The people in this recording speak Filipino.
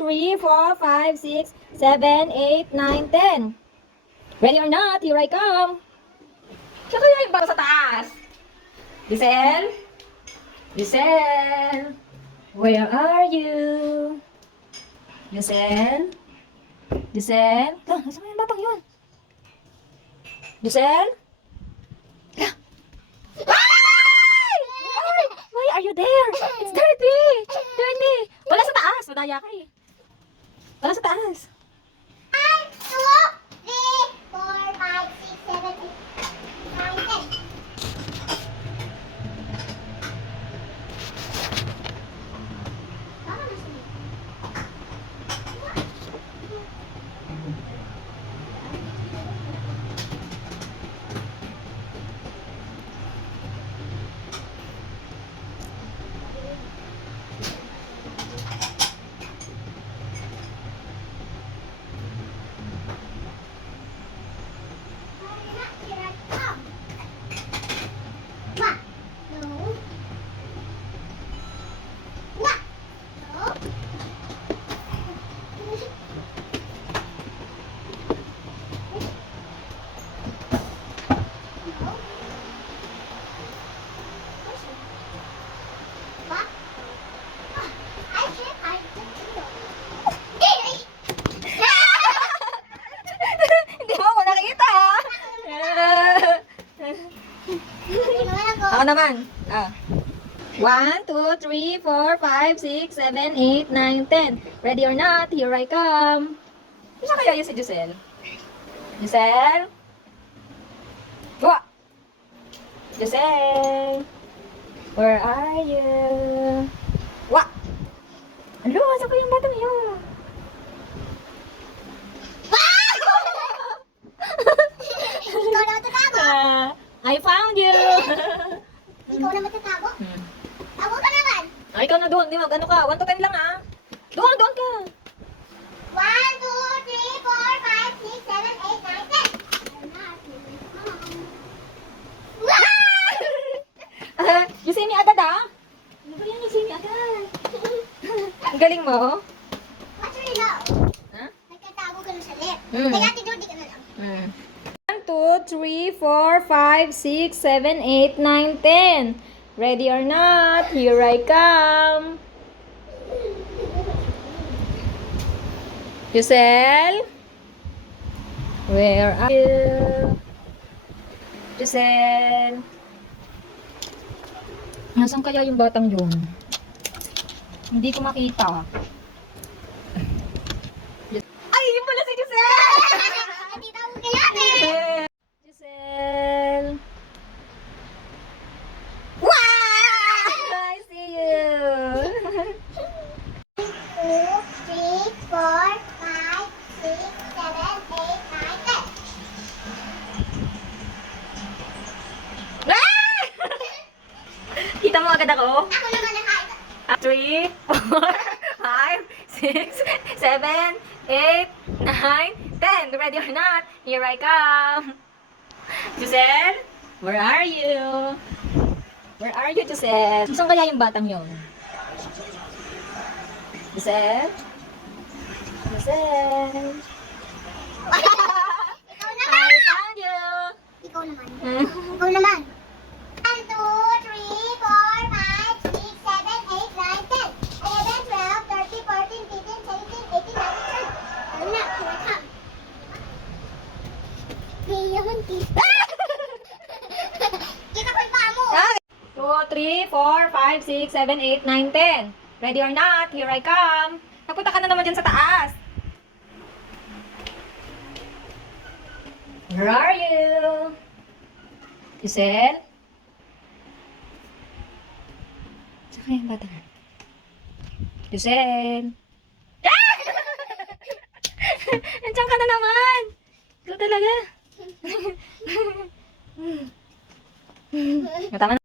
3, 4, 5, 6, 7, 8, 9, 10. Ready or not, here I come. Siya kaya yung baro sa taas. Giselle? Giselle? Where are you? Giselle? Giselle? Ah, nasa yung batang yun? Giselle? Ah! Why are you there? It's dirty! Dirty! Wala sa taas! Madaya ka eh. Wala sa taas. 1, 2, 3, 4, 5, 6, 7, 8, 9, 10. Hindi mo ako nakita ha? Ako naman. Ah. 1, 2, 3, 4, 5, 6, 7, 8, 9, 10. Ready or not, here I come. Saan kaya yun si Giselle? Giselle? Wah! Giselle? Where are you? Wah! Alo, saan kaya yung batang yun? Ikaw na matatago. I found you! Ikaw na matatago. Tago ka naman. Ay, ikaw na doon. Di mag, ano ka? 1 to 10 lang ah. Doon, doon ka. 1, 2, 3, 4, 5, 6, 7, 8, 9, 10. You see me agad ah? Ano ba yan? You see me agad. Ang galing mo. What's your ilaw? Ha? Nagtatago ka na sa lip. Mm. Kaya Ate Jordi ka na lang. 1, 2, 3, 4, 5, 6, 7, 8, 9, 10. Ready or not, here I come. Giselle? Where are you? Giselle? Nasaan kaya yung batang yun? Hindi ko makita. Ay, yun pala si Giselle! Hindi tago ka yan eh. Giselle! Wow! I see you! 2, 3, 4, 5, 6, 7, 8, 9, 10. Ah! Kita mo agad ako? Ako naman ang height. 3, 4, 5, 6, 7, 8, 9, 10. Ready or not, here I come. Giselle, where are you? Where are you, Giselle? Saan kaya yung batang yun? Giselle? Giselle? Ikaw naman. I found you! Ikaw naman. Ikaw naman. 1, 2, 3, 4, 5, 6, 7, 8, 9, 10. 11, 12, 13, 14, 15, 17, 18, 19, 20. Ano na? Here I come. Ngayon, kita ko yung paa mo. 2, 3, 4, 5, 6, 7, 8, 9, 10. Ready or not, here I come. Napunta ka na naman dyan sa taas. Where are you? Giselle? Saan kaya yung bata? Giselle? Ah! Nandiyan ka na naman. Ikaw talaga. Tama na.